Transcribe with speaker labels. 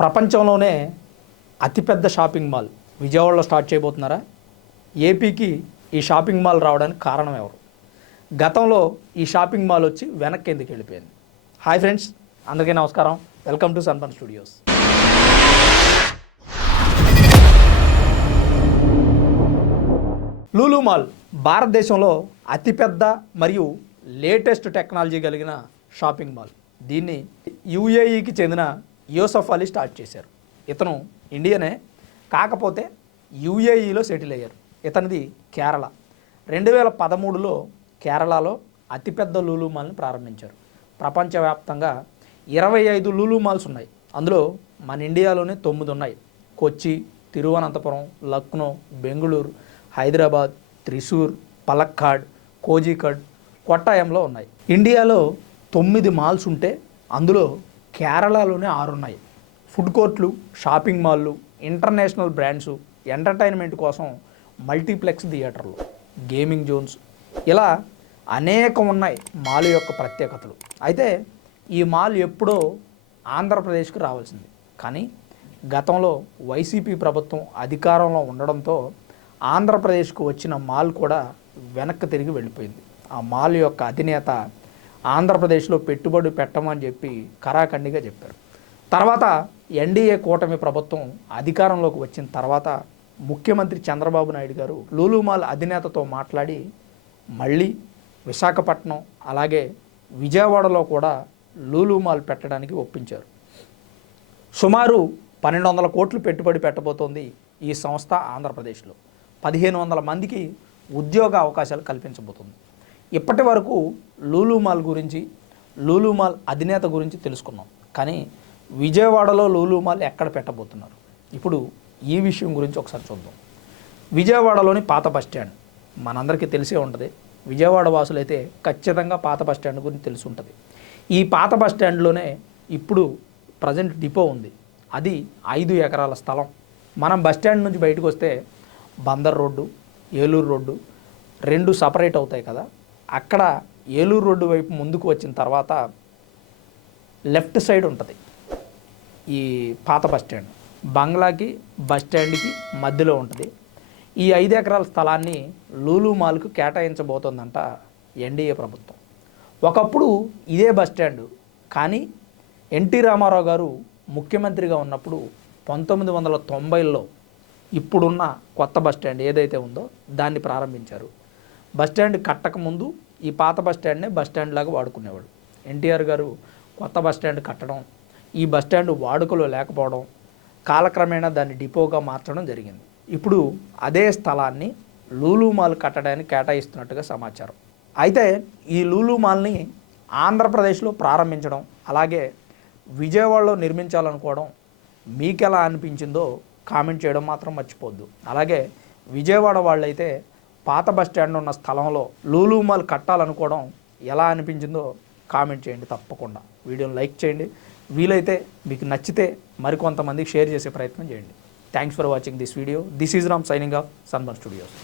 Speaker 1: ప్రపంచంలోనే అతిపెద్ద shopping mall. విజయవాడలో స్టార్ట్ చేయబోతున్నారా? ఏపీకి ఈ షాపింగ్ మాల్ రావడానికి కారణం ఎవరు? గతంలో ఈ షాపింగ్ మాల్ వచ్చి వెనక్కి ఎందుకు వెళ్ళిపోయింది? హాయ్ ఫ్రెండ్స్ అందరికీ నమస్కారం. Welcome to Sunburn Studios. Lulu mall భారతదేశంలో అతిపెద్ద మరియు లేటెస్ట్ టెక్నాలజీ కలిగిన షాపింగ్ మాల్. దీన్ని యుఏఈకి చెందిన యూసఫ్ అలీ స్టార్ట్ చేశారు. ఇతను ఇండియనే కాకపోతే యుఏఈలో సెటిల్ అయ్యారు. ఇతనిది కేరళ. రెండు వేల పదమూడులో కేరళలో అతిపెద్ద లూలూ మాల్ని ప్రారంభించారు. ప్రపంచవ్యాప్తంగా ఇరవై ఐదు లూలూ మాల్స్ ఉన్నాయి. అందులో మన ఇండియాలోనే తొమ్మిది ఉన్నాయి. కొచ్చి తిరువనంతపురం లక్నో బెంగళూరు హైదరాబాద్ త్రిశూర్ పలక్కాడ్ కోజికడ్ కొట్టాయంలో ఉన్నాయి. ఇండియాలో తొమ్మిది మాల్స్ ఉంటే అందులో కేరళలోనే ఆరున్నాయి. ఫుడ్ కోర్ట్లు షాపింగ్ మాల్లు ఇంటర్నేషనల్ బ్రాండ్స్ ఎంటర్టైన్మెంట్ కోసం మల్టీప్లెక్స్ థియేటర్లు గేమింగ్ జోన్స్ ఇలా అనేకం ఉన్నాయి మాల్ యొక్క ప్రత్యేకతలు. అయితే ఈ మాల్ ఎప్పుడో ఆంధ్రప్రదేశ్కి రావాల్సింది. కానీ గతంలో వైసీపీ ప్రభుత్వం అధికారంలో ఉండడంతో ఆంధ్రప్రదేశ్కు వచ్చిన మాల్ కూడా వెనక్కి తిరిగి వెళ్ళిపోయింది. ఆ మాల్ యొక్క అధినేత ఆంధ్రప్రదేశ్లో పెట్టుబడి పెట్టమని చెప్పి కరాఖండిగా చెప్పారు. తర్వాత ఎన్డీఏ కూటమి ప్రభుత్వం అధికారంలోకి వచ్చిన తర్వాత ముఖ్యమంత్రి చంద్రబాబు నాయుడు గారు లూలుమాల్ అధినేతతో మాట్లాడి మళ్ళీ విశాఖపట్నం అలాగే విజయవాడలో కూడా లూలుమాల్ పెట్టడానికి ఒప్పించారు. సుమారు పన్నెండు వందల కోట్లు పెట్టుబడి పెట్టబోతోంది ఈ సంస్థ ఆంధ్రప్రదేశ్లో. పదిహేను వందల మందికి ఉద్యోగ అవకాశాలు కల్పించబోతుంది. ఇప్పటి వరకు లూలుమాల్ గురించి లూలుమాల్ అధినేత గురించి తెలుసుకున్నాం. కానీ విజయవాడలో లూలుమాల్ ఎక్కడ పెట్టబోతున్నారు? ఇప్పుడు ఈ విషయం గురించి ఒకసారి చూద్దాం. విజయవాడలోని పాత బస్ స్టాండ్ మనందరికీ తెలిసే ఉంటుంది. విజయవాడ వాసులు అయితే ఖచ్చితంగా పాత బస్ స్టాండ్ గురించి తెలిసి ఉంటుంది. ఈ పాత బస్ స్టాండ్లోనే ఇప్పుడు ప్రజెంట్ డిపో ఉంది. అది ఐదు ఎకరాల స్థలం. మనం బస్ స్టాండ్ నుంచి బయటకు వస్తే బందర్ రోడ్డు ఏలూరు రోడ్డు రెండు సపరేట్ అవుతాయి కదా. అక్కడ ఏలూరు రోడ్డు వైపు ముందుకు వచ్చిన తర్వాత లెఫ్ట్ సైడ్ ఉంటుంది ఈ పాత బస్ స్టాండ్. బంగ్లాకి బస్ స్టాండ్కి మధ్యలో ఉంటుంది. ఈ ఐదు ఎకరాల స్థలాన్ని లూలు మాల్కు కేటాయించబోతోందంట ఎన్డీఏ ప్రభుత్వం. ఒకప్పుడు ఇదే బస్ స్టాండ్ కానీ ఎన్టీ రామారావు గారు ముఖ్యమంత్రిగా ఉన్నప్పుడు పంతొమ్మిది వందల తొంభైలో ఇప్పుడున్న కొత్త బస్ స్టాండ్ ఏదైతే ఉందో దాన్ని ప్రారంభించారు. బస్ స్టాండ్ కట్టక ముందు ఈ పాత బస్ స్టాండ్నే బస్ స్టాండ్ లాగా వాడుకునేవాడు. ఎన్టీఆర్ గారు కొత్త బస్ స్టాండ్ కట్టడం ఈ బస్ స్టాండ్ వాడుకలో లేకపోవడం కాలక్రమేణా దాన్ని డిపోగా మార్చడం జరిగింది. ఇప్పుడు అదే స్థలాన్ని లూలు మాల్ కట్టడానికి కేటాయిస్తున్నట్టుగా సమాచారం. అయితే ఈ లూలు మాల్ని ఆంధ్రప్రదేశ్లో ప్రారంభించడం అలాగే విజయవాడలో నిర్మించాలనుకోవడం మీకు ఎలా అనిపించిందో కామెంట్ చేయడం మాత్రం మర్చిపోద్దు అలాగే విజయవాడ వాళ్ళైతే పాత బస్ స్టాండ్ ఉన్న స్థలంలో లూలు మాల్ కట్టాలనుకోవడం ఎలా అనిపించిందో కామెంట్ చేయండి తప్పకుండా. వీడియోని లైక్ చేయండి. వీలైతే మీకు నచ్చితే మరికొంతమందికి షేర్ చేసే ప్రయత్నం చేయండి. Thanks for watching this video this is Ram signing off Sunburn Studios